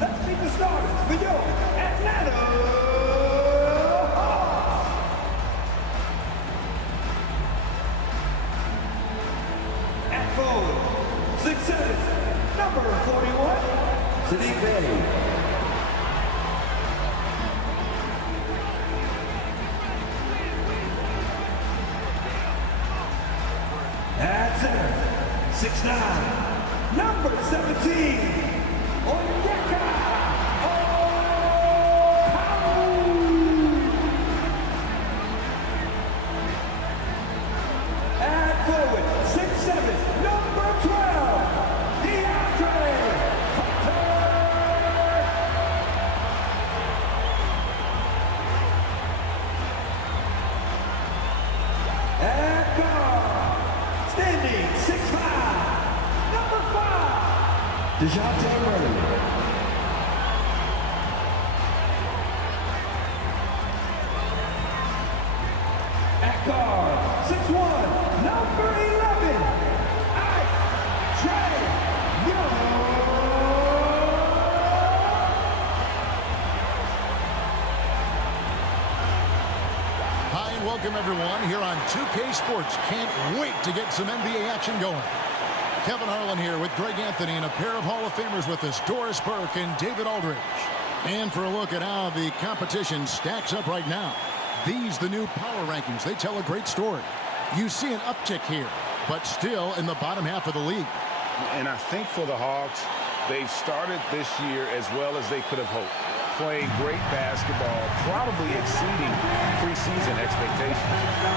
let's meet the starters for your Atlanta Hawks. At forward, 6'7", number 41, Saddiq Bey. At center, 6'9", number 17, Onyeka Okongwu. At forward, 6'7", number 12, DeAndre Hunter. At guard, standing 6'5", number 5, DeJounte Murray. At guard, 6'1", number 11, Trae Young. Hi and welcome everyone here on 2K Sports. Can't wait to get some NBA action going. Kevin Harlan here with Greg Anthony and a pair of Hall of Famers with us, Doris Burke and David Aldridge. And for a look at how the competition stacks up right now. These, the new power rankings, they tell a great story. You see an uptick here, but still in the bottom half of the league. And I think for the Hawks, they've started this year as well as they could have hoped. Playing great basketball, probably exceeding preseason expectations.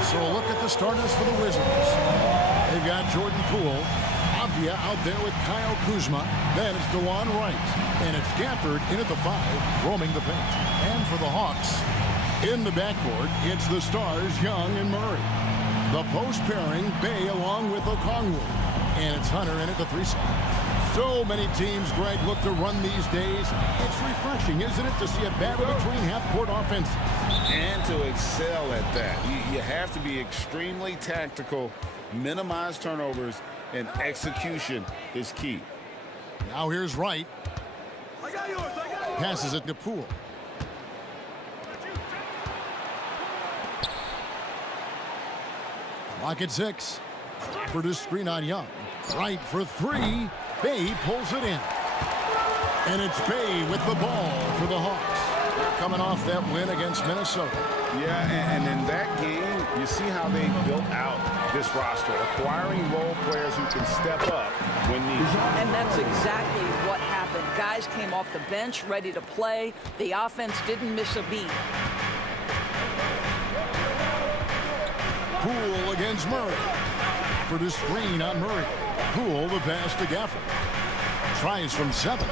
So a look at the starters for the Wizards. They've got Jordan Poole, Avdia out there with Kyle Kuzma. Then it's DeLon Wright, and it's Gafford in at the 5, roaming the paint. And for the Hawks, in the backcourt, it's the stars Young and Murray. The post pairing, Bey along with Okongwu. And it's Hunter in at the 3 spot. So many teams, Greg, look to run these days. It's refreshing, isn't it, to see a battle between half-court offense. And to excel at that, you have to be extremely tactical, minimize turnovers, and execution is key. Now here's Wright. Passes it to Poole. Clock at 6. For the screen on Young. Wright for 3. Bey pulls it in. And it's Bey with the ball for the Hawks. Coming off that win against Minnesota. Yeah, and in that game, you see how they built out this roster, acquiring role players who can step up when needed. And that's exactly what happened. Guys came off the bench ready to play. The offense didn't miss a beat. Poole against Murray. For the screen on Murray. Poole the pass to Gafford. Tries from 7.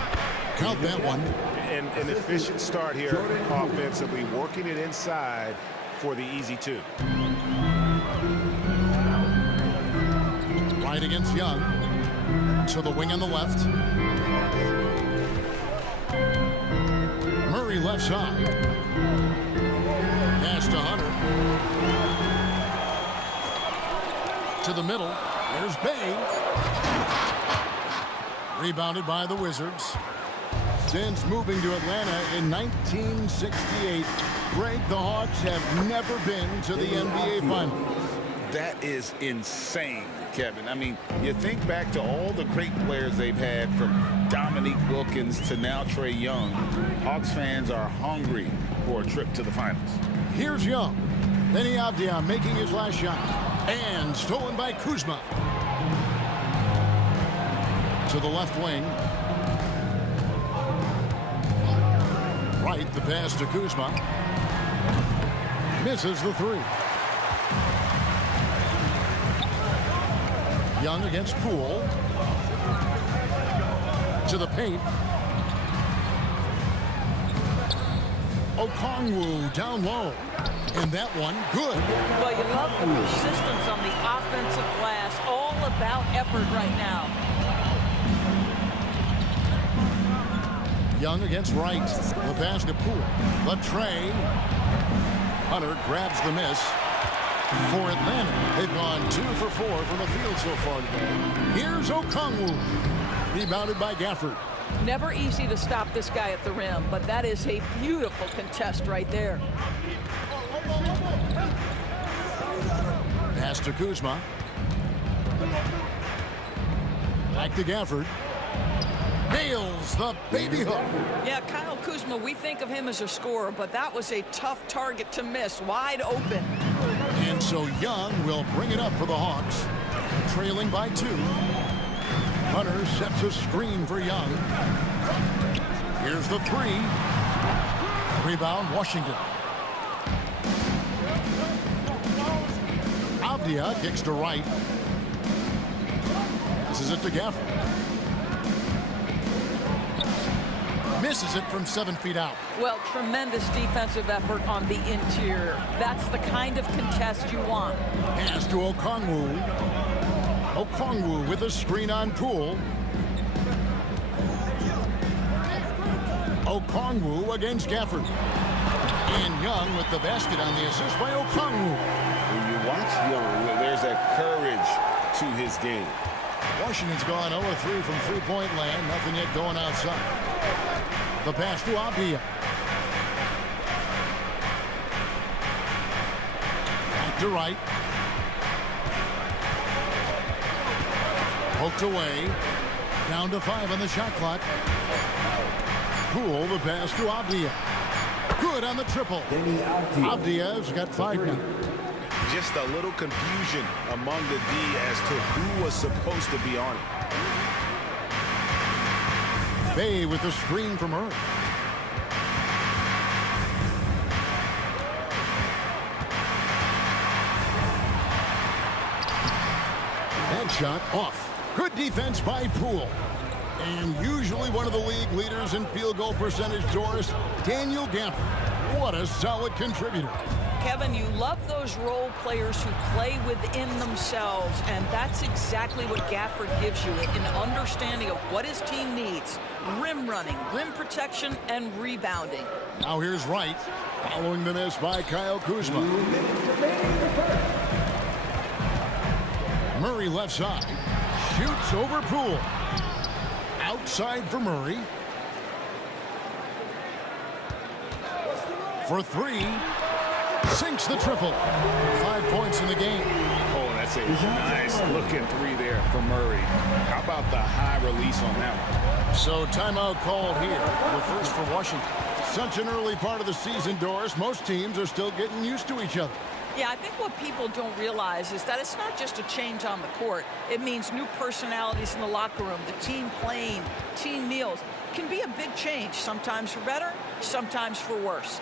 Count that one. And an efficient start here offensively, working it inside for the easy 2. Right against Young. To the wing on the left. Murray left side. Pass to Hunter. To the middle. There's Bey. Rebounded by the Wizards. Since moving to Atlanta in 1968, Greg, the Hawks have never been to the NBA Finals. That is insane, Kevin. I mean, you think back to all the great players they've had, from Dominique Wilkins to now Trae Young. Hawks fans are hungry for a trip to the finals. Here's Young. Then Avdia making his last shot. And stolen by Kuzma. To the left wing. Right, the pass to Kuzma. Misses the 3. Young against Poole. To the paint. Okongwu down low. And that one, good. Well, you love the persistence on the offensive glass. All about effort right now. Young against Wright. The pass to Poole. The Trae. Hunter grabs the miss. For Atlanta, they've gone 2 for 4 from the field so far today. Here's Okongwu. Rebounded by Gafford. Never easy to stop this guy at the rim, but that is a beautiful contest right there. Pass to Kuzma. Back to Gafford. Nails the baby hook. Yeah, Kyle Kuzma, we think of him as a scorer, but that was a tough target to miss, wide open. And so Young will bring it up for the Hawks, trailing by 2. Hunter sets a screen for Young. Here's the 3. Rebound, Washington. Avdia kicks to right. Passes it to Gafford. Misses it from 7 feet out. Well, tremendous defensive effort on the interior. That's the kind of contest you want. Pass to Okongwu. Okongwu with a screen on Poole. Okongwu against Gafford. And Young with the basket on the assist by Okongwu. When you watch Young, there's that courage to his game. Washington's gone 0-3 from three-point land. Nothing yet going outside. The pass to Avdia. Back to right. Poked away. Down to 5 on the shot clock. Poole, the pass to Avdia. Good on the triple. Avdia's got 5 now. Just a little confusion among the D as to who was supposed to be on it. Bay with the screen from Earth. That shot off. Good defense by Poole. And usually one of the league leaders in field goal percentage, Doris, Daniel Gafford. What a solid contributor. Kevin, you love those role players who play within themselves, and that's exactly what Gafford gives you, an understanding of what his team needs. Rim running, rim protection, and rebounding. Now here's Wright, following the miss by Kyle Kuzma. Murray left side, shoots over Poole. Outside for Murray. For 3. Sinks the triple. 5 points in the game. Oh, that's a nice looking 3 there for Murray. How about the high release on that one? So timeout called here. The first for Washington. Such an early part of the season, Doris. Most teams are still getting used to each other. Yeah, I think what people don't realize is that it's not just a change on the court. It means new personalities in the locker room, the team playing, team meals. It can be a big change, sometimes for better, sometimes for worse.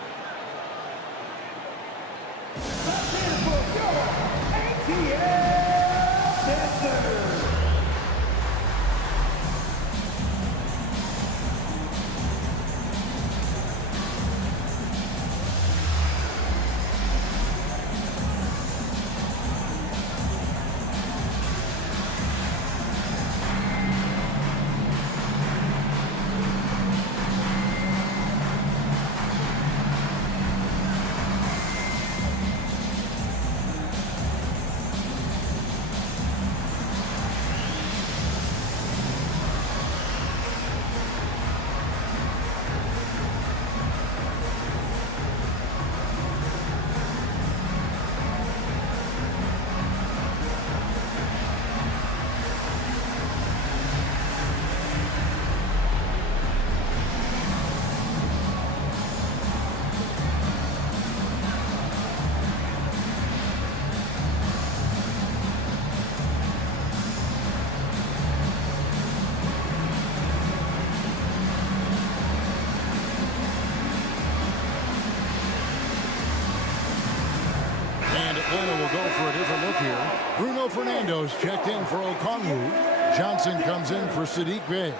Atlanta will go for a different look here. Bruno Fernando's checked in for Okongwu. Johnson comes in for Sadiq Bey.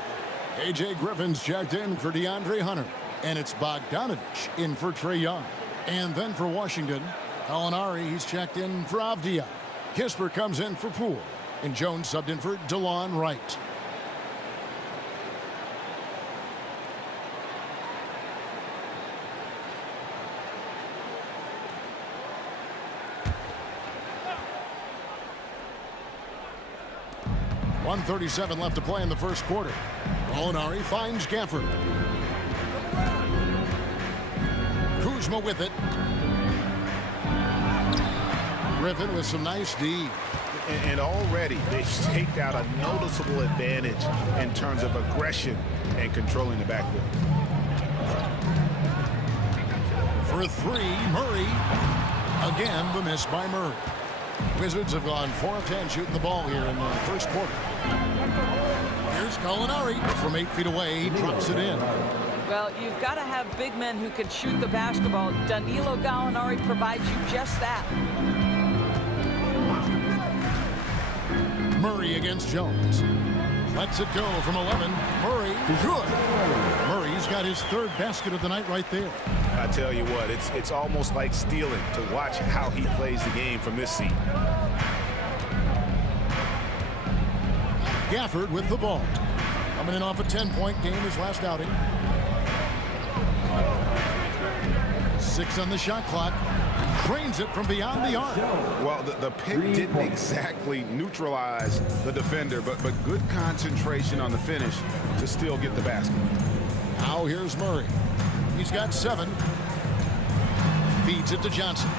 A.J. Griffin's checked in for DeAndre Hunter. And it's Bogdanovich in for Trae Young. And then for Washington, Alinari, he's checked in for Avdia. Kisper comes in for Poole. And Jones subbed in for DeLon Wright. .137 left to play in the first quarter. Gallinari finds Gafford. Kuzma with it. Griffin with some nice D. And already they've staked out a noticeable advantage in terms of aggression and controlling the backcourt. For three, Murray. Again, the miss by Murray. Wizards have gone 4 of 10 shooting the ball here in the first quarter. Here's Gallinari from 8 feet away. He drops it in. Well, you've got to have big men who can shoot the basketball. Danilo Gallinari provides you just that. Murray against Jones. Lets it go from 11. Murray, good. Murray's got his 3rd basket of the night right there. I tell you what, it's almost like stealing to watch how he plays the game from this seat. Gafford with the ball. Coming in off a 10-point game his last outing. 6 on the shot clock. Drains it from beyond the arc. Well, the pick didn't exactly neutralize the defender, but good concentration on the finish to still get the basket. Now here's Murray. He's got 7. Feeds it to Johnson.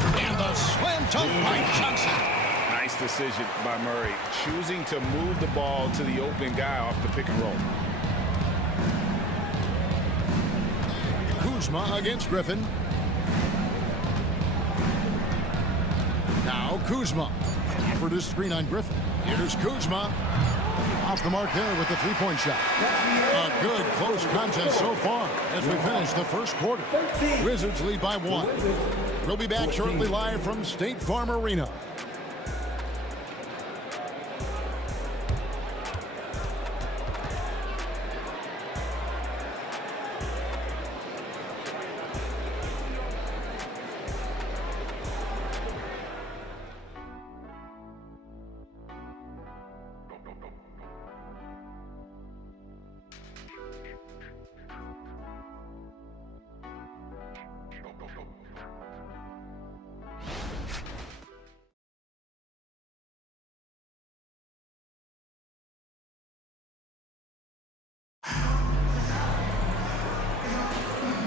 And the slam dunk by Johnson. Nice decision by Murray, choosing to move the ball to the open guy off the pick and roll. Kuzma against Griffin. Now Kuzma. For the screen on Griffin. Here's Kuzma. Off the mark there with the 3-point shot. A good close contest so far as we finish the first quarter. Wizards lead by 1. We'll be back shortly live from State Farm Arena.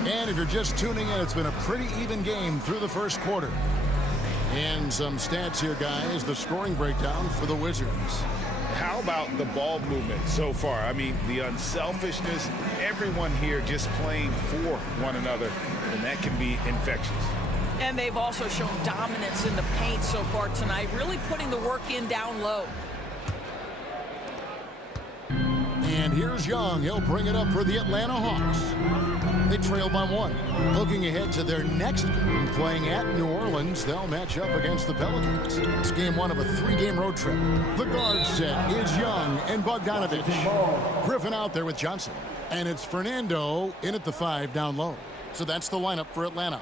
And if you're just tuning in, it's been a pretty even game through the first quarter. And some stats here, guys. The scoring breakdown for the Wizards. How about the ball movement so far? I mean, the unselfishness, everyone here just playing for one another, and that can be infectious. And they've also shown dominance in the paint so far tonight, really putting the work in down low. And here's Young. He'll bring it up for the Atlanta Hawks. They trail by 1. Looking ahead to their next game, playing at New Orleans, they'll match up against the Pelicans. It's game 1 of a 3-game road trip. The guard set is Young and Bogdanovich. Griffin out there with Johnson. And it's Fernando in at the 5 down low. So that's the lineup for Atlanta.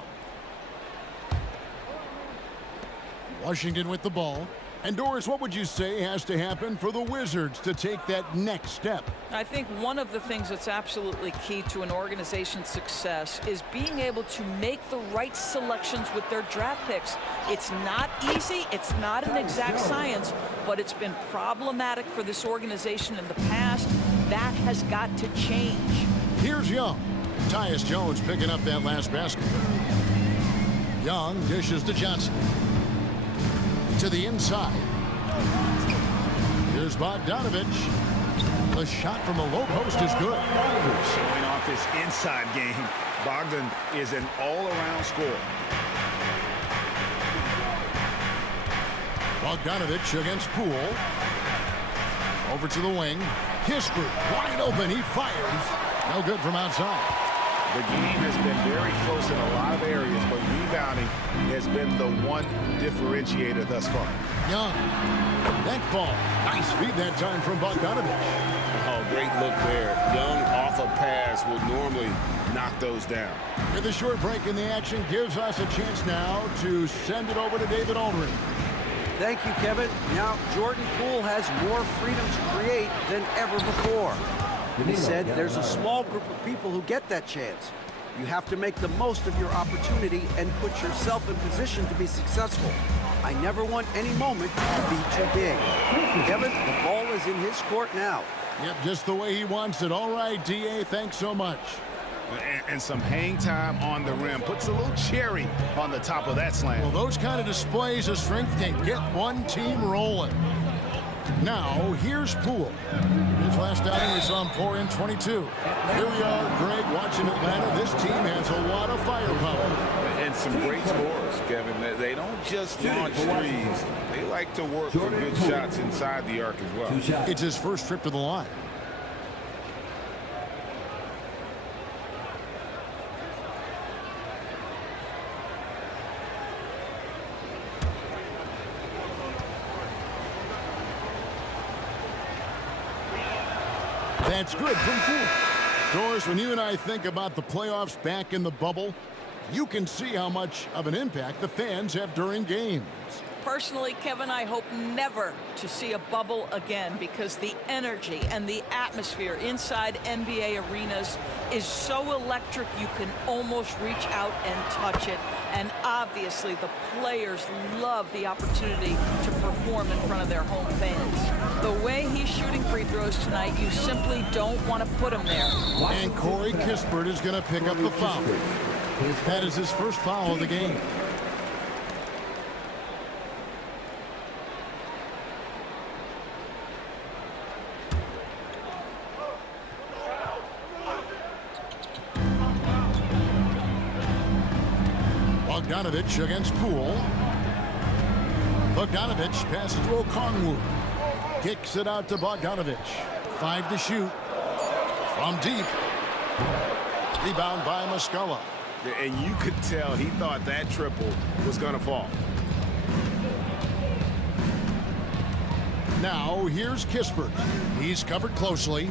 Washington with the ball. And Doris, what would you say has to happen for the Wizards to take that next step? I think one of the things that's absolutely key to an organization's success is being able to make the right selections with their draft picks. It's not easy, it's not an exact science, but it's been problematic for this organization in the past. That has got to change. Here's Young. Tyus Jones picking up that last basket. Young dishes to Johnson. To the inside. Here's Bogdanovich. The shot from the low post is good. Showing off his inside game. Bogdan is an all-around scorer. Bogdanovich against Poole. Over to the wing. Kispert wide open. He fires. No good from outside. The game has been very close in a lot of areas, but rebounding has been the one differentiator thus far. Young. That ball. Nice feed that time from Bogdanovich. Oh, great look there. Young off a pass will normally knock those down. And the short break in the action gives us a chance now to send it over to David Aldridge. Thank you, Kevin. Now, Jordan Poole has more freedom to create than ever before. He said there's a small group of people who get that chance. You have to make the most of your opportunity and put yourself in position to be successful. I never want any moment to be too big. Kevin, the ball is in his court now. Yep, just the way he wants it. All right, D.A., thanks so much. And some hang time on the rim. Puts a little cherry on the top of that slam. Well, those kind of displays of strength can get one team rolling. Now, here's Poole. His last outing, we saw him pour in 22. Here we are, Greg, watching Atlanta. This team has a lot of firepower. And some great scores, Kevin. They don't just launch threes. They like to work for good shots inside the arc as well. It's his first trip to the line. That's good from Poole. Doris, when you and I think about the playoffs back in the bubble, you can see how much of an impact the fans have during games. Personally, Kevin, I hope never to see a bubble again because the energy and the atmosphere inside NBA arenas is so electric you can almost reach out and touch it. And obviously, the players love the opportunity to perform in front of their home fans. The way he's shooting free throws tonight, you simply don't want to put him there. And Corey Kispert is going to pick up the foul. That is his first foul of the game. Bogdanovich against Poole. Bogdanovich passes to Okongwu. Kicks it out to Bogdanovich. 5 to shoot. From deep. Rebound by Muscala. And you could tell he thought that triple was going to fall. Now here's Kispert. He's covered closely.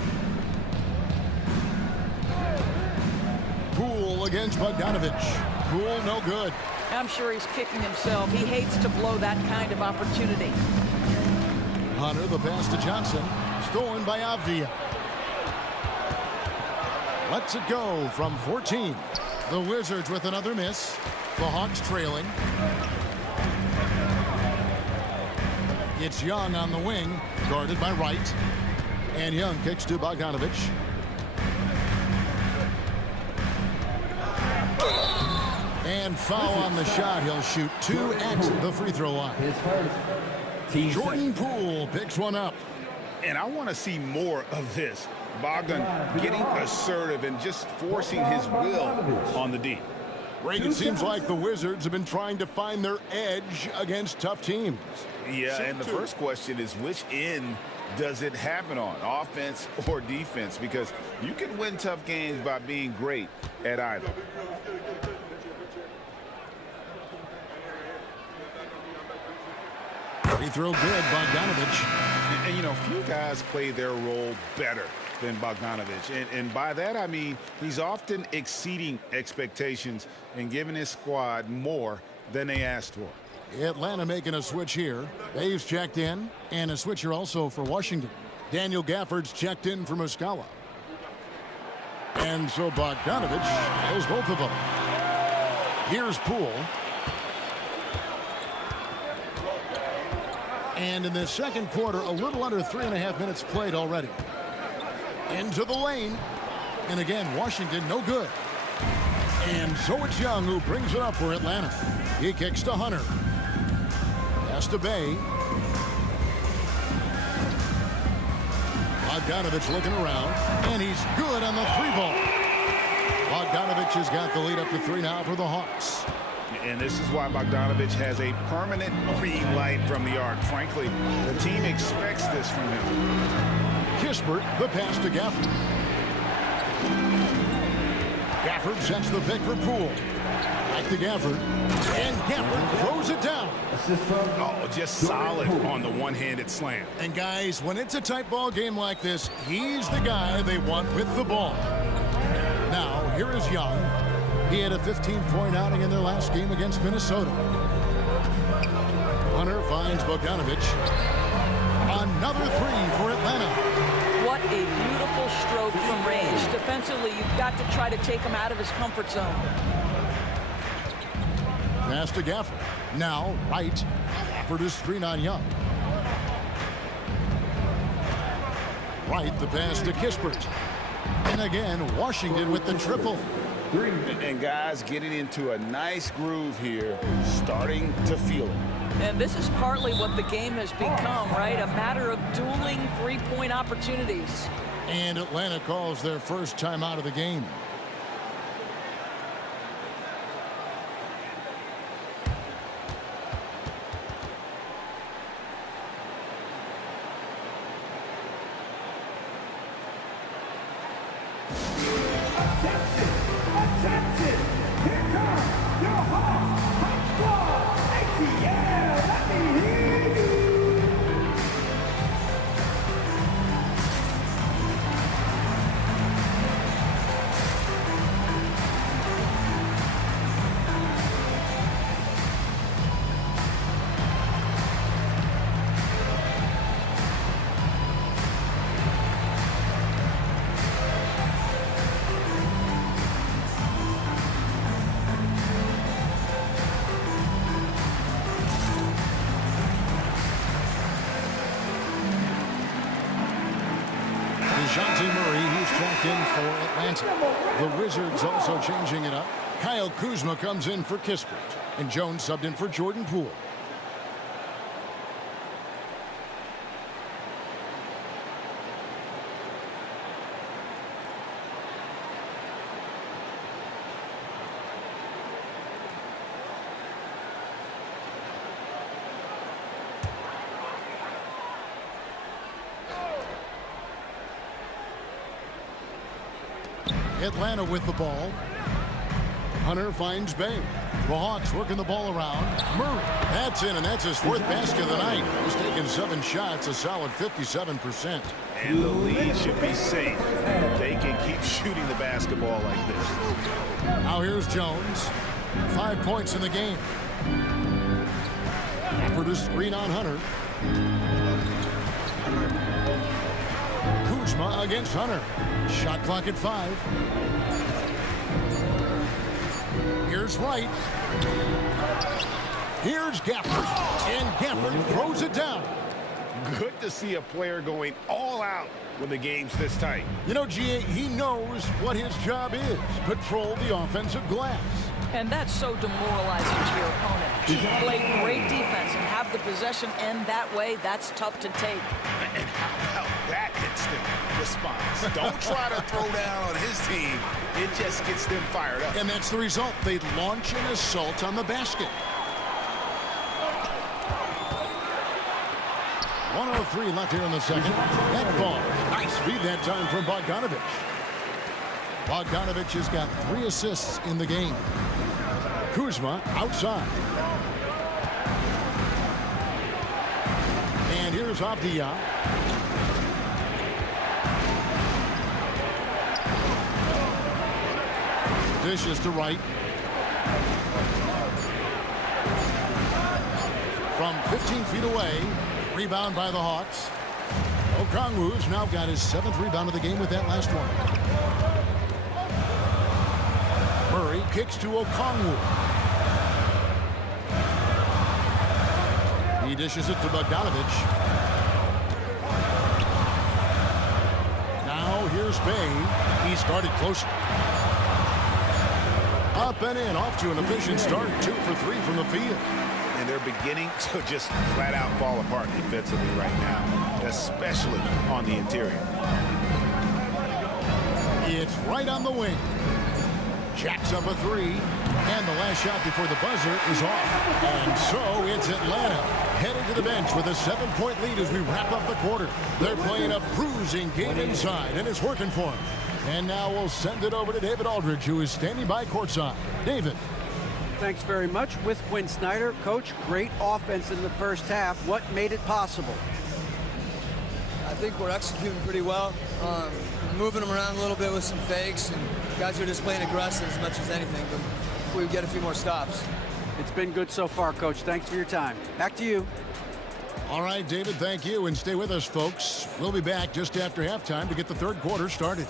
Poole against Bogdanovich. Poole no good. I'm sure he's kicking himself. He hates to blow that kind of opportunity. Hunter, the pass to Johnson. Stolen by Avdia. Lets it go from 14. The Wizards with another miss. The Hawks trailing. It's Young on the wing, guarded by Wright. And Young kicks to Bogdanovich. And foul on the shot. He'll shoot 2 at the free throw line. Jordan Poole picks one up. And I want to see more of this. Bogdan getting assertive and just forcing his will on the D. Greg, it seems like the Wizards have been trying to find their edge against tough teams. Yeah, and the first question is which end does it happen on, offense or defense? Because you can win tough games by being great at either. Free throw good, Bogdanovich. And you know, few guys play their role better than Bogdanovich. And by that, I mean he's often exceeding expectations and giving his squad more than they asked for. Atlanta making a switch here. Dave's checked in, and a switcher also for Washington. Daniel Gafford's checked in for Muscala. And so Bogdanovich has both of them. Here's Poole. And in the second quarter, a little under 3.5 minutes played already. Into the lane. And again, Washington no good. And so it's Young who brings it up for Atlanta. He kicks to Hunter. Pass to Bay. Bogdanovich looking around. And he's good on the 3-ball. Bogdanovich has got the lead up to 3 now for the Hawks. And this is why Bogdanovich has a permanent green light from the arc. Frankly, the team expects this from him. Kispert, the pass to Gafford. Gafford sets the pick for Poole. Back to Gafford. And Gafford throws it down. Oh, just solid on the one-handed slam. And guys, when it's a tight ball game like this, he's the guy they want with the ball. Now, here is Young. He had a 15-point outing in their last game against Minnesota. Hunter finds Bogdanovich. Another 3 for Atlanta. What a beautiful stroke from range. Defensively, you've got to try to take him out of his comfort zone. Pass to Gafford. Now, Wright. Gafford is screen on Young. Right, the pass to Kispert. And again, Washington with the triple. And guys getting into a nice groove here, starting to feel it. And this is partly what the game has become, right? A matter of dueling three-point opportunities. And Atlanta calls their first time out of the game. Attention! Here comes your Hawks High Squad! ATL, let me hear you! DeJounte Murray, he's checked in for Atlanta. The Wizards also changing it up. Kyle Kuzma comes in for Kispert. And Jones subbed in for Jordan Poole. Atlanta with the ball. Hunter finds Bay. The Hawks working the ball around. Murray. That's in, and that's his fourth basket of the night. He's taken 7 shots, a solid 57%. And the lead should be safe. They can keep shooting the basketball like this. Now here's Jones. 5 points in the game. For the screen on Hunter. Kuzma against Hunter. Shot clock at 5. Here's Wright. Here's Gafford. And Gafford throws it down. Good to see a player going all out when the game's this tight. You know, G.A., he knows what his job is. Patrol the offensive glass. And that's so demoralizing to your opponent. Play great defense and have the possession end that way. That's tough to take. And how about that instant response? Don't try to throw down on his team. It just gets them fired up. And that's the result. They launch an assault on the basket. 1:03 left here in the second. That ball. Nice feed that time from Bogdanovic. Bogdanovic has got 3 assists in the game. Kuzma outside. And here's Avdia. Dishes to Wright. From 15 feet away. Rebound by the Hawks. Okongwu's now got his 7th rebound of the game with that last one. Murray kicks to Okongwu. He dishes it to Bogdanovic. Now here's Bay. He started closer. Up and in, off to an efficient start. 2 for 3 from the field. And they're beginning to just flat out fall apart defensively right now, especially on the interior. It's right on the wing. Jacks up a 3. And the last shot before the buzzer is off. And so it's Atlanta heading to the bench with a 7-point lead as we wrap up the quarter. They're playing a bruising game inside, and it's working for them. And now we'll send it over to David Aldridge, who is standing by courtside. David. Thanks very much. With Quinn Snyder, Coach, great offense in the first half. What made it possible? I think we're executing pretty well. Moving them around a little bit with some fakes, and guys are just playing aggressive as much as anything, but if we get a few more stops. It's been good so far, Coach. Thanks for your time. Back to you. All right, David, thank you. And stay with us, folks. We'll be back just after halftime to get the third quarter started.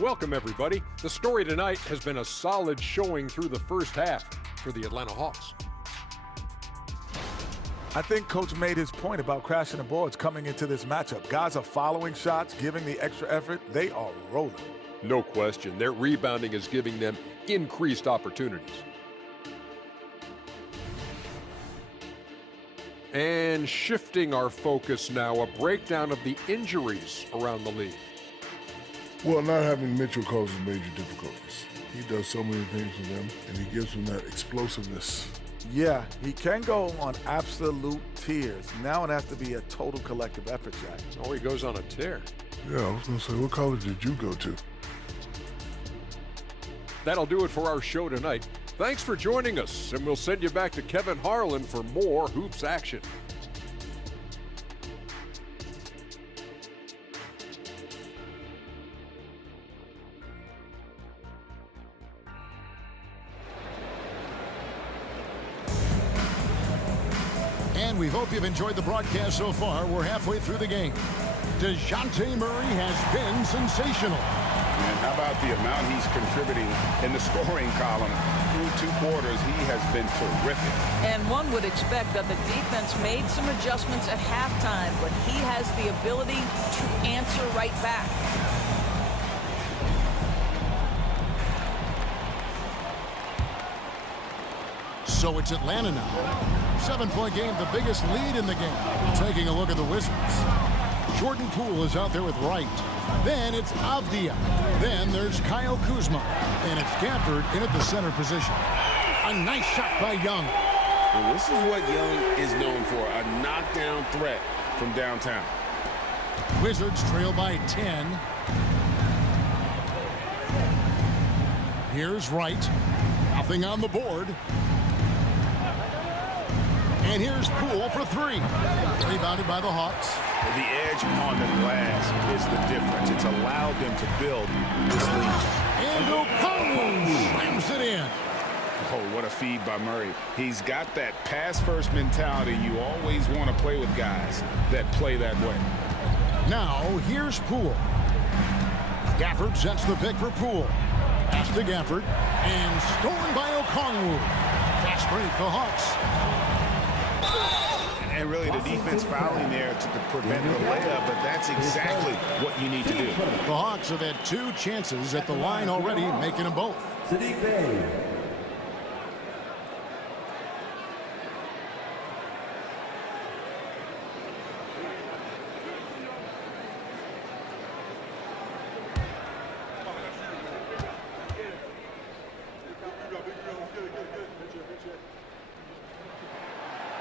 Welcome, everybody. The story tonight has been a solid showing through the first half for the Atlanta Hawks. I think Coach made his point about crashing the boards coming into this matchup. Guys are following shots, giving the extra effort. They are rolling. No question, their rebounding is giving them increased opportunities. And shifting our focus now, a breakdown of the injuries around the league. Well, not having Mitchell causes major difficulties. He does so many things for them, and he gives them that explosiveness. Yeah, he can go on absolute tears. Now it has to be a total collective effort, Jack. Oh, he goes on a tear. Yeah, I was going to say, what college did you go to? That'll do it for our show tonight. Thanks for joining us, and we'll send you back to Kevin Harlan for more Hoops action. And we hope you've enjoyed the broadcast so far. We're halfway through the game. DeJounte Murray has been sensational. And how about the amount he's contributing in the scoring column? Through 2 quarters, he has been terrific. And one would expect that the defense made some adjustments at halftime, but he has the ability to answer right back. So it's Atlanta now. 7-point game, the biggest lead in the game. Taking a look at the Wizards. Jordan Poole is out there with Wright. Then it's Avdia. Then there's Kyle Kuzma. And it's Gafford in at the center position. A nice shot by Young. And this is what Young is known for, a knockdown threat from downtown. Wizards trail by 10. Here's Wright. Nothing on the board. And here's Poole for 3. Rebounded by the Hawks. The edge on the glass is the difference. It's allowed them to build this lead. And Okongwu slams it in. Oh, what a feed by Murray. He's got that pass-first mentality. You always want to play with guys that play that way. Now, here's Poole. Gafford sets the pick for Poole. Pass to Gafford. And stolen by Okongwu. Fast break, the Hawks. And really the defense fouling there to prevent the layup, but that's exactly what you need to do. The Hawks have had 2 chances at the line already, making them both. Sadiq Bey.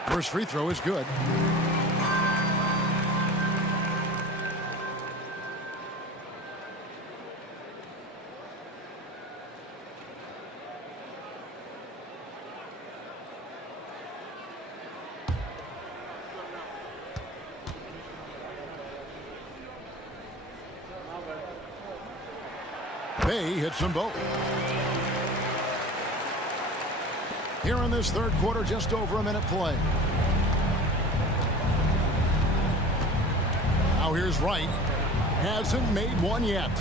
First free throw is good. Bey hits them both. Here in this third quarter, just over a minute play. Now here's Wright. Hasn't made one yet.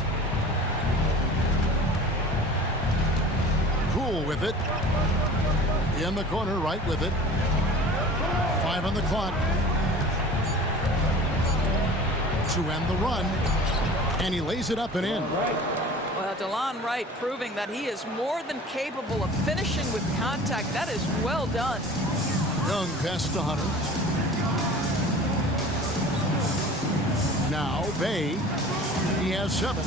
Poole with it. In the corner, Wright with it. 5 on the clock. To end the run. And he lays it up and in. Well, DeLon Wright proving that he is more than capable of finishing with contact. That is well done. Young passes to Hunter. Now Bey. He has 7.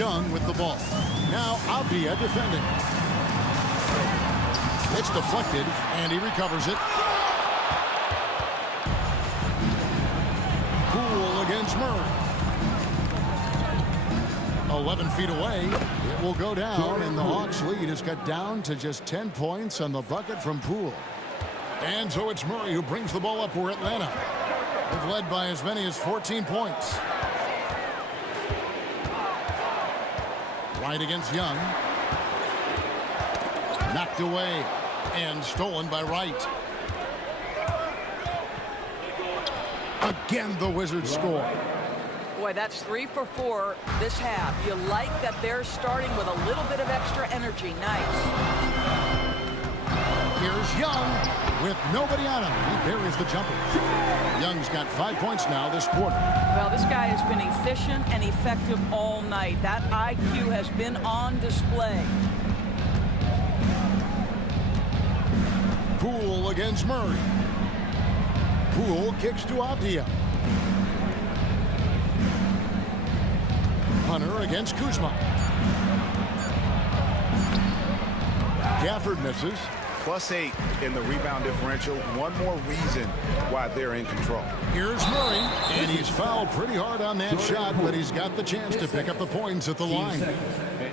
Young with the ball. Now Avdia defending. It's deflected, and he recovers it. Poole against Murray. 11 feet away. It will go down, and the Hawks lead is cut down to just 10 points on the bucket from Poole. And so it's Murray who brings the ball up for Atlanta. They've led by as many as 14 points. Wright against Young. Knocked away and stolen by Wright. Again, the Wizards score. Boy, that's 3 for 4 this half. You like that they're starting with a little bit of extra energy. Nice. Here's Young with nobody on him. He buries the jumper. Young's got 5 points now this quarter. Well, this guy has been efficient and effective all night. That IQ has been on display. Poole against Murray. Poole kicks to Avdia. Hunter against Kuzma. Gafford misses. +8 in the rebound differential. One more reason why they're in control. Here's Murray, and he's fouled pretty hard on that shot, but he's got the chance to pick up the points at the line.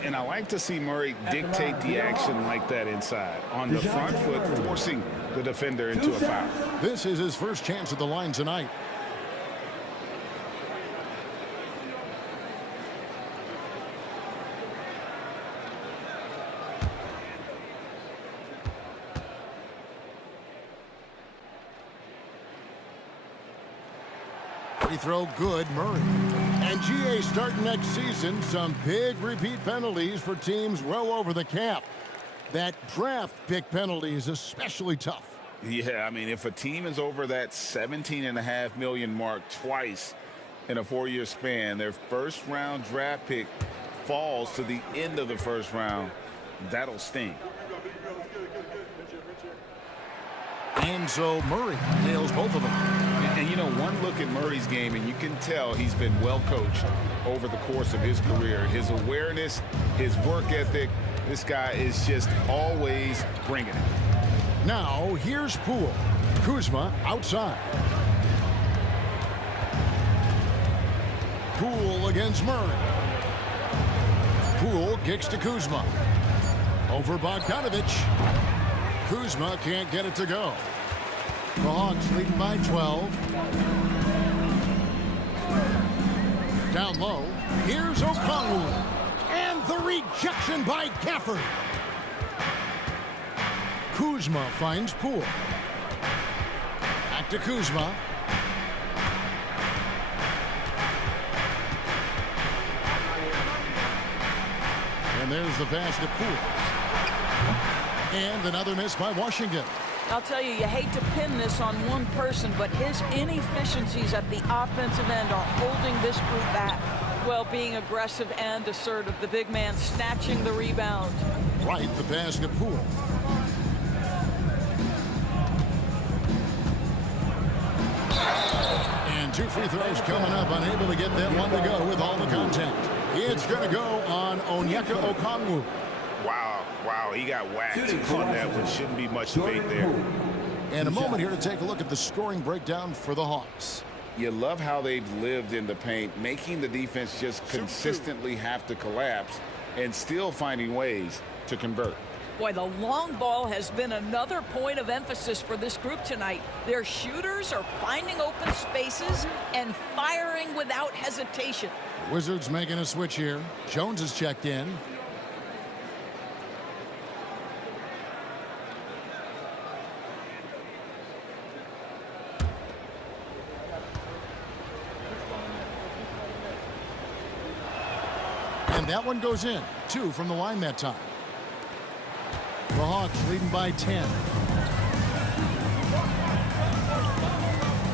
And I like to see Murray dictate the action like that inside. On the front foot, forcing the defender into a foul. This is his first chance at the line tonight. Free throw good, Murray. And GA starting next season, some big repeat penalties for teams well over the cap. That draft pick penalty is especially tough. Yeah, I mean, if a team is over that $17.5 million mark twice in a 4-year span, their first round draft pick falls to the end of the first round, that'll sting. And so Murray nails both of them. And you know, one look at Murray's game, and you can tell he's been well coached over the course of his career. His awareness, his work ethic, this guy is just always bringing it. Now, here's Poole. Kuzma outside. Poole against Murray. Poole kicks to Kuzma. Over Bogdanovic. Kuzma can't get it to go. The Hawks leading by 12. Down low. Here's Okongwu. And the rejection by Gafford. Kuzma finds Poole. Back to Kuzma. And there's the pass to Poole. And another miss by Washington. I'll tell you, you hate to pin this on one person, but his inefficiencies at the offensive end are holding this group back. Well, being aggressive and assertive, the big man snatching the rebound. Right, the pass to Poole. And 2 free throws coming up, unable to get that one to go with all the contact. It's going to go on Onyeka Okongwu. Wow, he got whacked on that one. Shouldn't be much debate there. And a moment here to take a look at the scoring breakdown for the Hawks. You love how they've lived in the paint, making the defense just consistently have to collapse and still finding ways to convert. Boy, the long ball has been another point of emphasis for this group tonight. Their shooters are finding open spaces and firing without hesitation. The Wizards making a switch here. Jones is checked in. And that one goes in. 2 from the line that time. The Hawks leading by 10.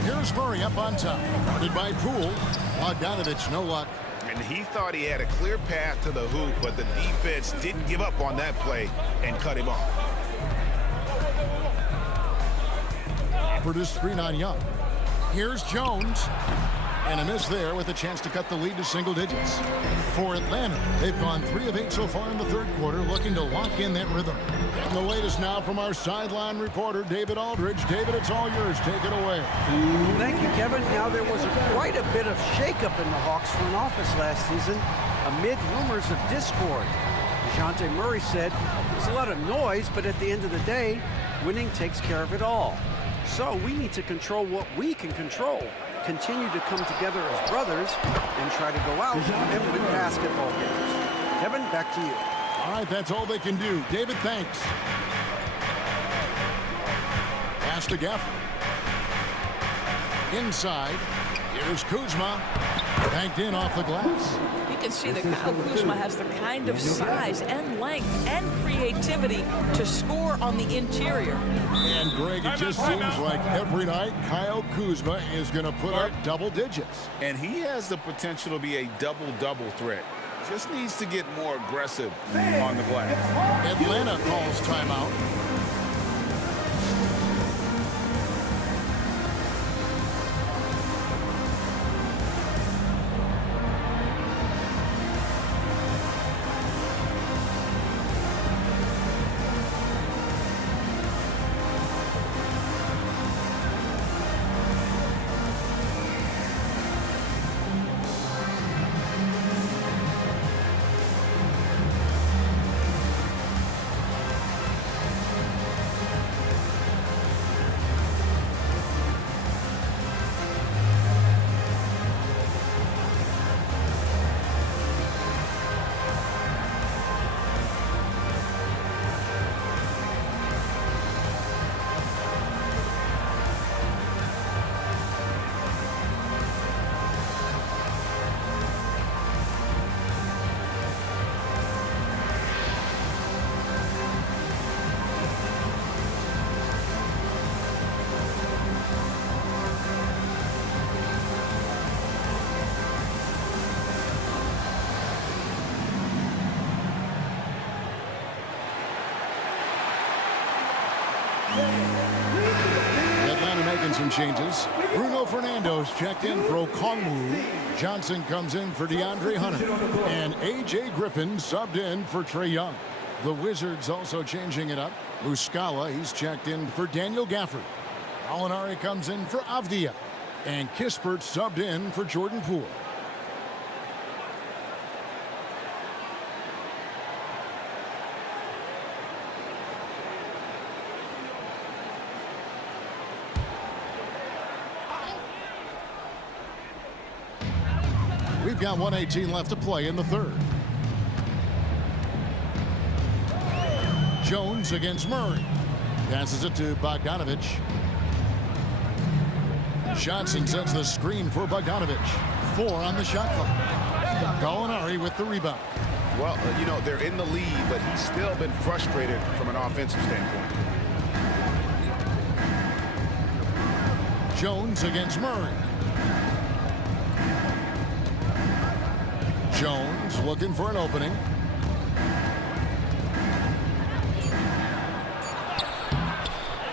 Here's Murray up on top. Guarded by Poole. Bogdanovic, no luck. And he thought he had a clear path to the hoop, but the defense didn't give up on that play and cut him off. Offered a screen on Young. Here's Jones. And a miss there with a chance to cut the lead to single digits. For Atlanta, they've gone 3 of 8 so far in the third quarter, looking to lock in that rhythm. And the latest now from our sideline reporter, David Aldridge. David, it's all yours. Take it away. Thank you, Kevin. Now, there was quite a bit of shakeup in the Hawks front office last season amid rumors of discord. DeJounte Murray said, "There's a lot of noise, but at the end of the day, winning takes care of it all. So we need to control what we can control. Continue to come together as brothers and try to go out and win basketball games." Kevin, back to you. All right, that's all they can do. David, thanks. Pass to Gafford. Inside. Here's Kuzma. Banked in off the glass. You can see that Kyle Kuzma has the kind of size and length and creativity to score on the interior. And Greg, it just seems like every night Kyle Kuzma is going to put up double digits. And he has the potential to be a double-double threat. Just needs to get more aggressive on the glass. Atlanta calls timeout. Atlanta making some changes. Bruno Fernando's checked in for Okongwu. Johnson comes in for DeAndre Hunter. And A.J. Griffin subbed in for Trae Young. The Wizards also changing it up. Muscala, he's checked in for Daniel Gafford. Alinari comes in for Avdia. And Kispert subbed in for Jordan Poole. We've got 1:18 left to play in the third. Jones against Murray. Passes it to Bogdanovic. Johnson sets the screen for Bogdanovic. 4 on the shot clock. Gallinari with the rebound. Well, you know, they're in the lead, but he's still been frustrated from an offensive standpoint. Jones against Murray. Jones looking for an opening.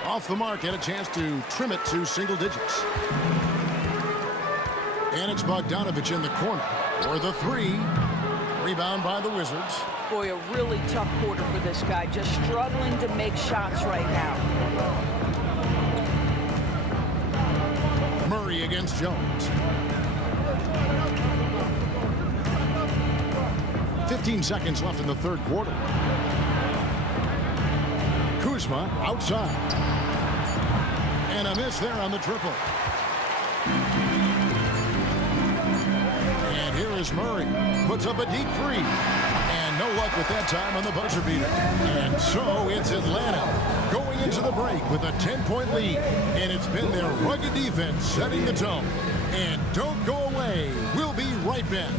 Off the mark, and a chance to trim it to single digits. And it's Bogdanovic in the corner for the 3. Rebound by the Wizards. Boy, a really tough quarter for this guy. Just struggling to make shots right now. Murray against Jones. 15 seconds left in the third quarter. Kuzma outside. And a miss there on the triple. And here is Murray. Puts up a deep 3. And no luck with that time on the buzzer beater. And so it's Atlanta going into the break with a 10-point lead. And it's been their rugged defense setting the tone. And don't go away. We'll be right back.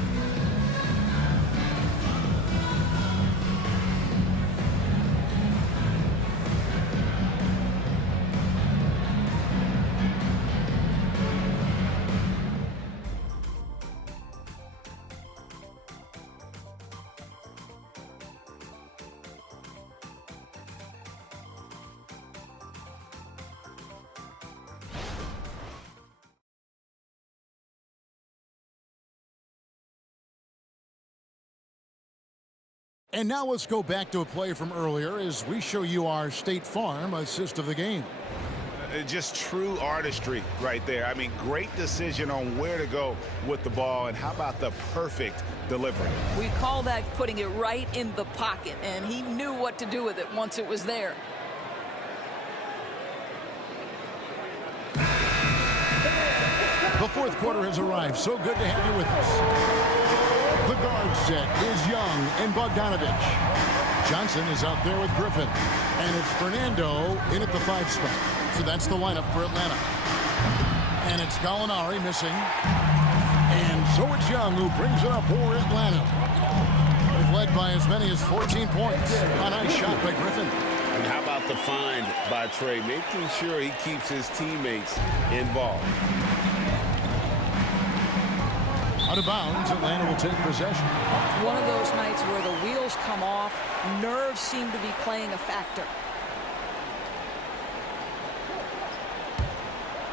And now let's go back to a play from earlier as we show you our State Farm assist of the game. Just true artistry right there. I mean, great decision on where to go with the ball, and how about the perfect delivery? We call that putting it right in the pocket, and he knew what to do with it once it was there. The fourth quarter has arrived. So good to have you with us. The guard set is Young and Bogdanovic. Johnson is out there with Griffin. And it's Fernando in at the 5 spot. So that's the lineup for Atlanta. And it's Gallinari missing. And So it's Young who brings it up for Atlanta. They've led by as many as 14 points. A nice shot by Griffin. And how about the find by Trey, making sure he keeps his teammates involved. Out of bounds, Atlanta will take possession. One of those nights where the wheels come off, nerves seem to be playing a factor.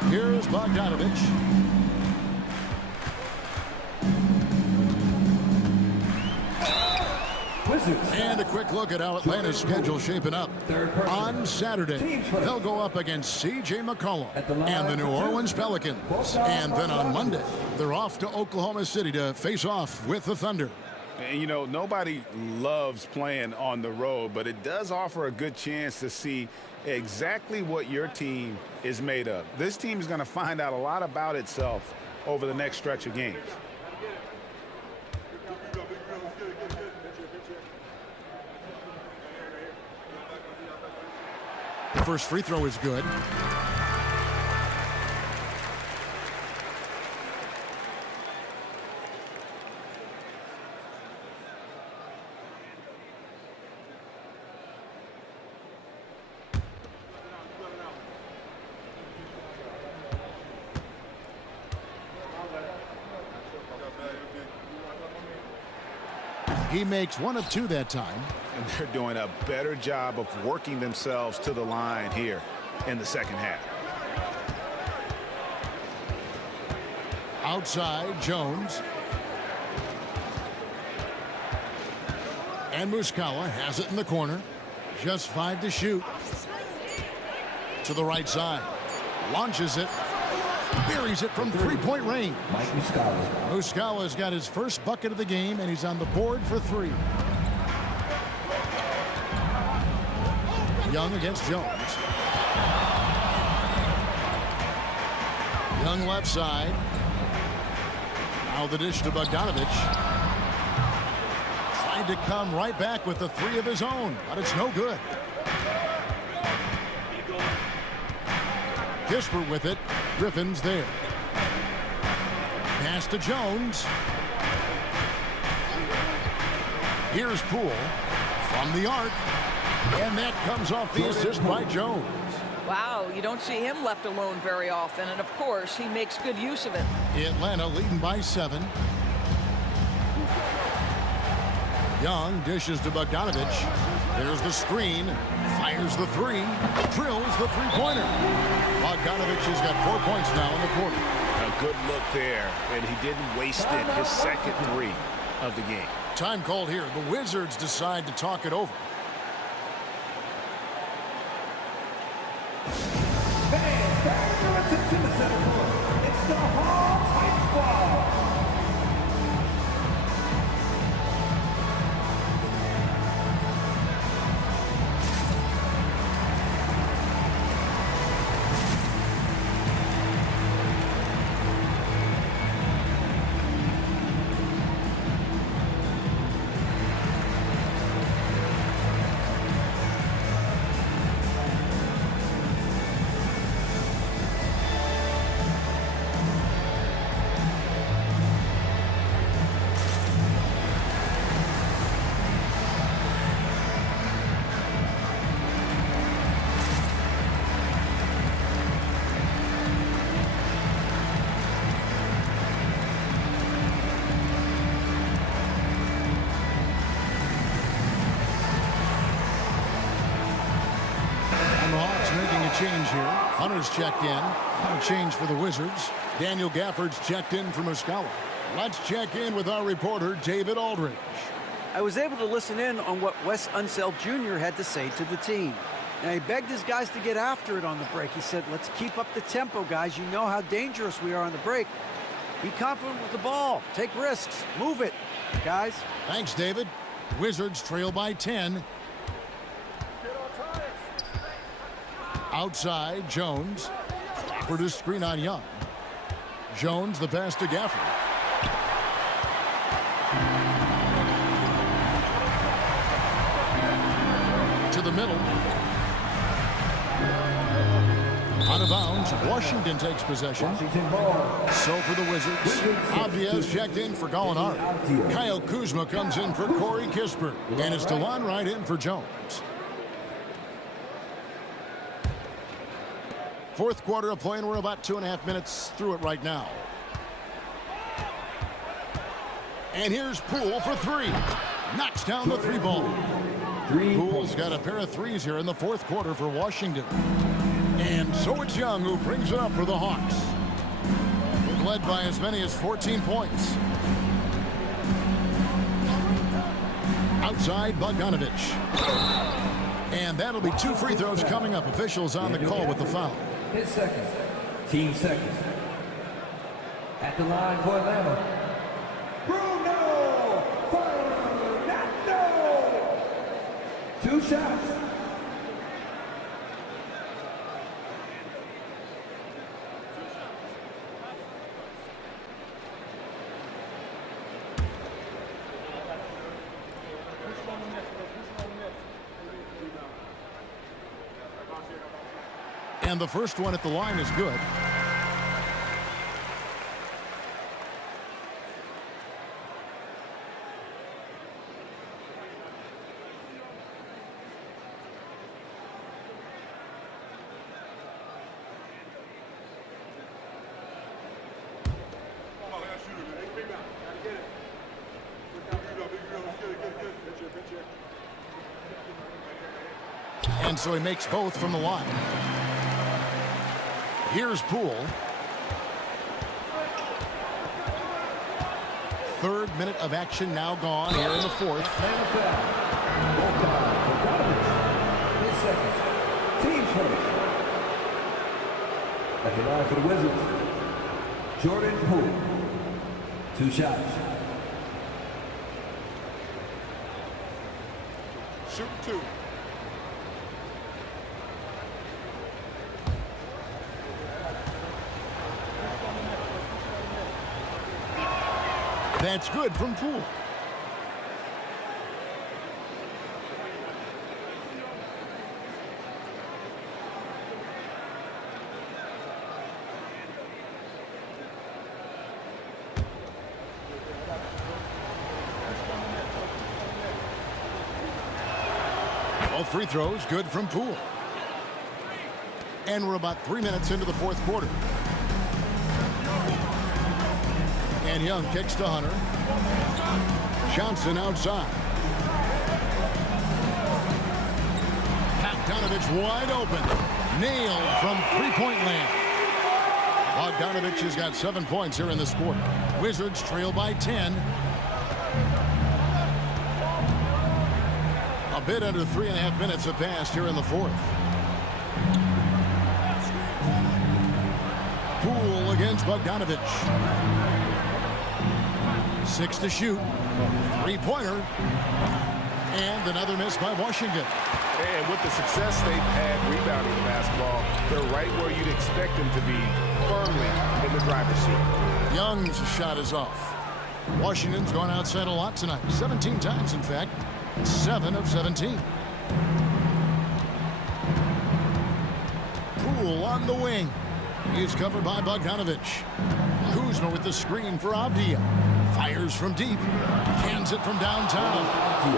Here's Bogdanovich. And a quick look at how Atlanta's schedule shaping up. On Saturday, they'll go up against C.J. McCollum and the New Orleans Pelicans. And then on Monday, they're off to Oklahoma City to face off with the Thunder. And, you know, nobody loves playing on the road, but it does offer a good chance to see exactly what your team is made of. This team is going to find out a lot about itself over the next stretch of games. The first free throw is good. He makes one of two that time. And they're doing a better job of working themselves to the line here in the second half. Outside, Jones. And Muscala has it in the corner. Just 5 to shoot. To the right side. Launches it. Buries it from three-point range. Muscala's got his first bucket of the game, and he's on the board for 3. Young against Jones. Young left side. Now the dish to Bogdanovich. Tried to come right back with the 3 of his own, but it's no good. Kispert with it. Griffin's there. Pass to Jones. Here's Poole from the arc. And that comes off the assist by Jones. Wow, you don't see him left alone very often, and of course, he makes good use of it. Atlanta leading by 7. Young dishes to Bogdanovich. There's the screen. Fires the 3. Drills the three-pointer. Bogdanovich has got 4 points now in the quarter. A good look there, and he didn't waste it. His second 3 of the game. Time called here. The Wizards decide to talk it over. Fans, turn your attention to the center court. It's the Hawks Hype Squad. Change here. Hunter's checked in. On a change for the Wizards. Daniel Gafford's checked in for Muscala. Let's check in with our reporter, David Aldridge. I was able to listen in on what Wes Unseld Jr. had to say to the team. Now, he begged his guys to get after it on the break. He said, let's keep up the tempo, guys. You know how dangerous we are on the break. Be confident with the ball. Take risks. Move it, guys. Thanks, David. Wizards trail by 10. Outside, Jones. Gafford is screen on Young. Jones, the pass to Gafford. To the middle. Out of bounds. change. Washington takes possession. Washington ball. So for the Wizards, Avdia's checked in for Gallinari. Kyle Kuzma comes in for Corey Kispert. And it's DeLon Wright in for Jones. Fourth quarter of play, and we're about 2.5 minutes through it right now. And here's Poole for three. Knocks down the three ball. Poole's got a pair of threes here in the fourth quarter for Washington. And so it's Young who brings it up for the Hawks. They've led by as many as 14 points. Outside, Bogdanovich. And that'll be 2 free throws coming up. Officials on the call with the foul. His second. Team second. At the line for Atlanta. Bruno Fernando. 2 shots. And the first one at the line is good. And so he makes both from the line. Here's Poole. Third minute of action now gone here in the fourth. His second. Team first. At the line for the Wizards, Jordan Poole. 2 shots. Shoot 2. That's good from Poole. All free throws good from Poole. And we're about 3 minutes into the fourth quarter. And Young kicks to Hunter. Johnson outside. Bogdanovich wide open. Nailed from three-point land. Bogdanovich has got 7 points here in this quarter. Wizards trail by 10. A bit under 3.5 minutes have passed here in the fourth. Poole against Bogdanovich. 6 to shoot. 3-pointer. And another miss by Washington. And with the success they've had rebounding the basketball, they're right where you'd expect them to be, firmly in the driver's seat. Young's shot is off. Washington's gone outside a lot tonight. 17 times, in fact. 7 of 17. Poole on the wing. He's covered by Bogdanovich. Kuzma with the screen for Avdia. Fires from deep. Cans it from downtown.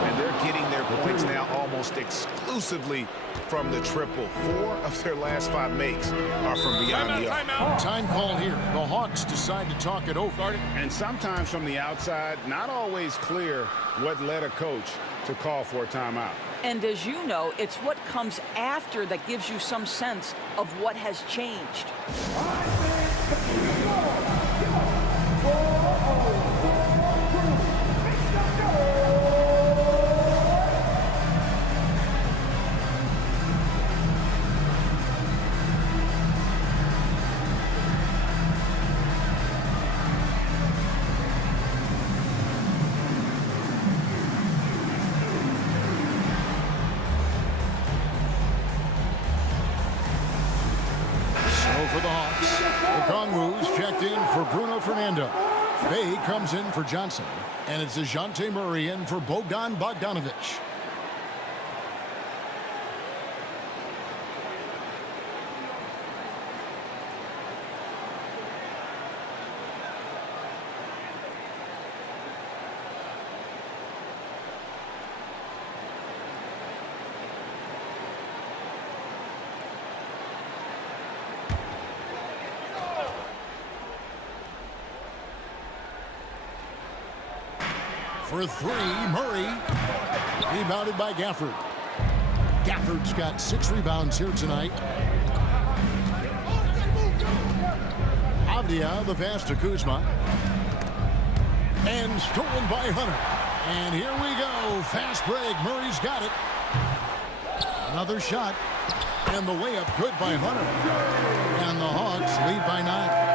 And they're getting their points now almost exclusively from the triple. 4 of their last 5 makes are from beyond the arc. Time call here. The Hawks decide to talk it over. And sometimes from the outside, not always clear what led a coach to call for a timeout. And as you know, it's what comes after that gives you some sense of what has changed. For the Hawks, Okongwu's checked in for Bruno Fernando. Bay comes in for Johnson. And it's DeJounte Murray in for Bogdan Bogdanovich. For three, Murray. Rebounded by Gafford. Gafford's got 6 rebounds here tonight. Avdia, the pass to Kuzma. And stolen by Hunter. And here we go. Fast break. Murray's got it. Another shot. And the layup good by Hunter. And the Hawks lead by 9.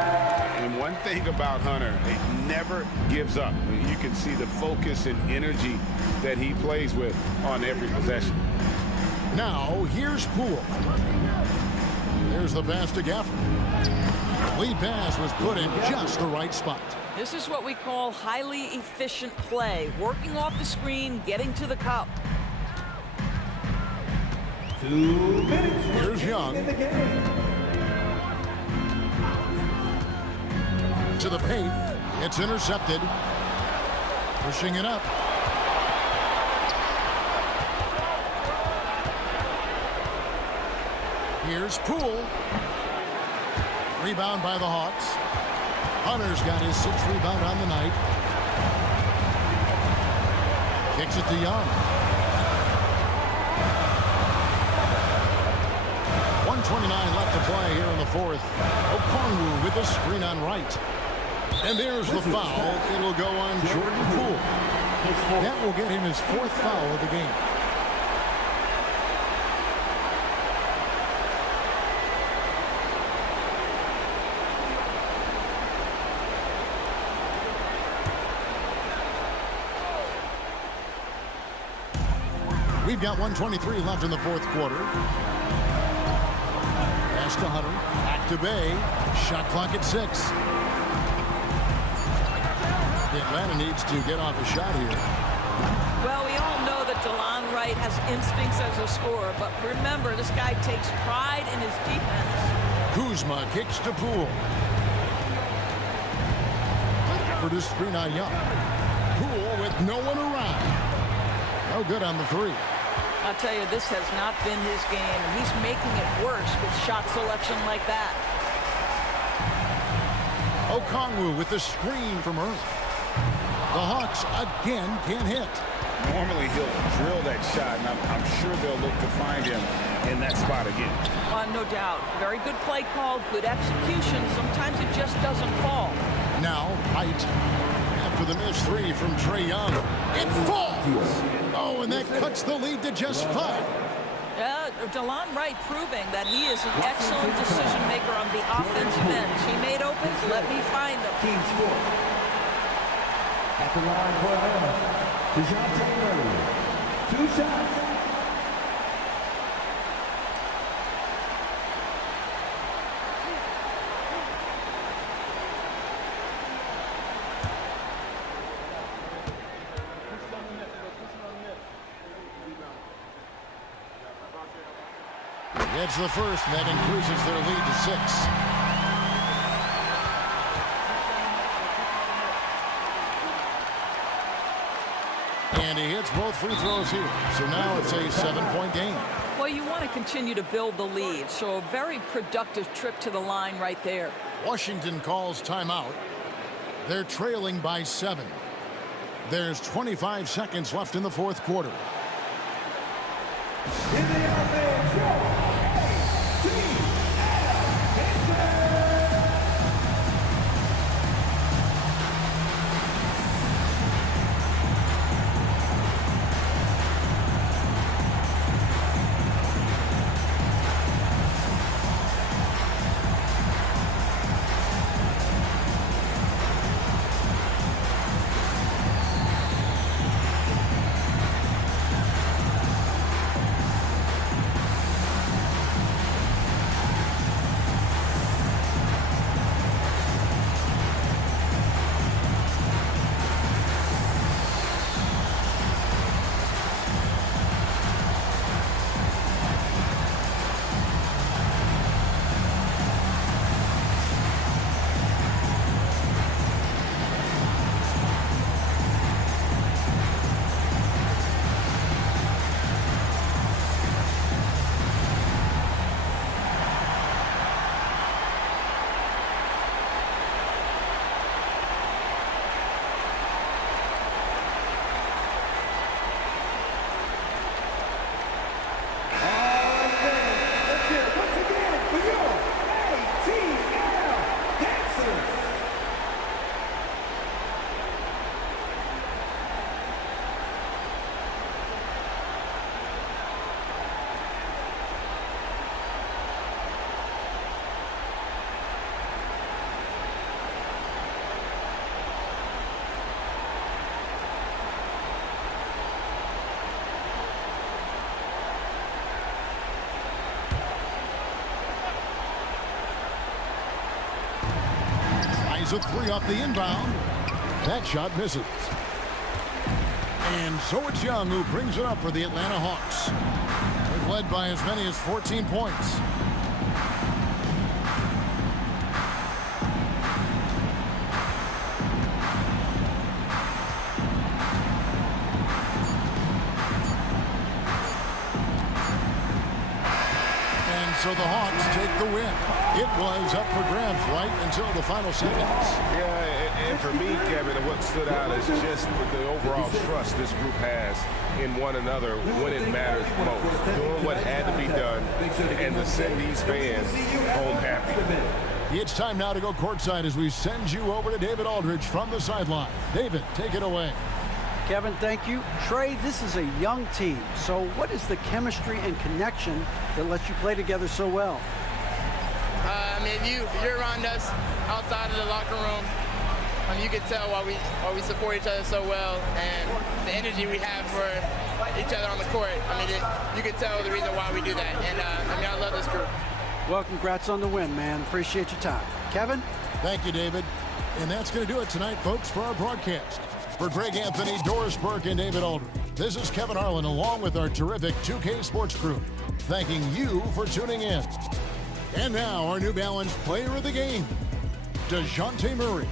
And one thing about Hunter, he never gives up. You can see the focus and energy that he plays with on every possession. Now, here's Poole. There's the pass to Gafford. Lead pass was put in just the right spot. This is what we call highly efficient play. Working off the screen, getting to the cup. 2 minutes. Here's Young. In the game. To the paint. It's intercepted. Pushing it up. Here's Poole. Rebound by the Hawks. Hunter's got his 6th rebound on the night. Kicks it to Young. 1:29 left to play here in the 4th. Okongwu with the screen on right. And there's the foul. It'll go on Jordan Poole. That will get him his 4th foul of the game. We've got 1:23 left in the 4th quarter. Pass to Hunter. Back to Bay. Shot clock at 6. Atlanta needs to get off a shot here. Well, we all know that DeLon Wright has instincts as a scorer, but remember, this guy takes pride in his defense. Kuzma kicks to Poole. For the screen on Young. Poole with no one around. No good on the 3. I'll tell you, this has not been his game, and he's making it worse with shot selection like that. Okongwu with the screen from Earl. The Hawks again can't hit. Normally he'll drill that shot, and I'm sure they'll look to find him in that spot again. No doubt. Very good play call, good execution. Sometimes it just doesn't fall. Now, Height. After the missed 3 from Trae Young. It falls! Oh, and that cuts the lead to just 5. DeLon Wright proving that he is an excellent decision maker on the offensive end. He made open, let me find him. Team score. At the line for Atlanta, DeJounte Murray. 2 shots. It's the first, and that increases their lead to 6. And he hits both free throws here. So now it's a 7-point game. Well, you want to continue to build the lead, so a very productive trip to the line right there. Washington calls timeout. They're trailing by 7. There's 25 seconds left in the 4th quarter. In the offense, tries a three off the inbound. That shot misses. And so it's Young who brings it up for the Atlanta Hawks. They've led by as many as 14 points. So the Hawks take the win. It was up for grabs right until the final seconds. Yeah, and for me, Kevin, what stood out is just the overall trust this group has in one another when it matters most. Doing what had to be done and to send these fans home happy. It's time now to go courtside as we send you over to David Aldridge from the sideline. David, take it away. Kevin, thank you. Trey, this is a young team. So what is the chemistry and connection that lets you play together so well? I mean, you're around us outside of the locker room. You can tell why we support each other so well, and the energy we have for each other on the court. I mean, you can tell the reason why we do that. And I mean, I love this group. Well, congrats on the win, man. Appreciate your time. Kevin? Thank you, David. And that's going to do it tonight, folks, for our broadcast. For Greg Anthony, Doris Burke, and David Aldridge, this is Kevin Harlan along with our terrific 2K Sports crew, thanking you for tuning in. And now, our New Balance player of the game, DeJounte Murray.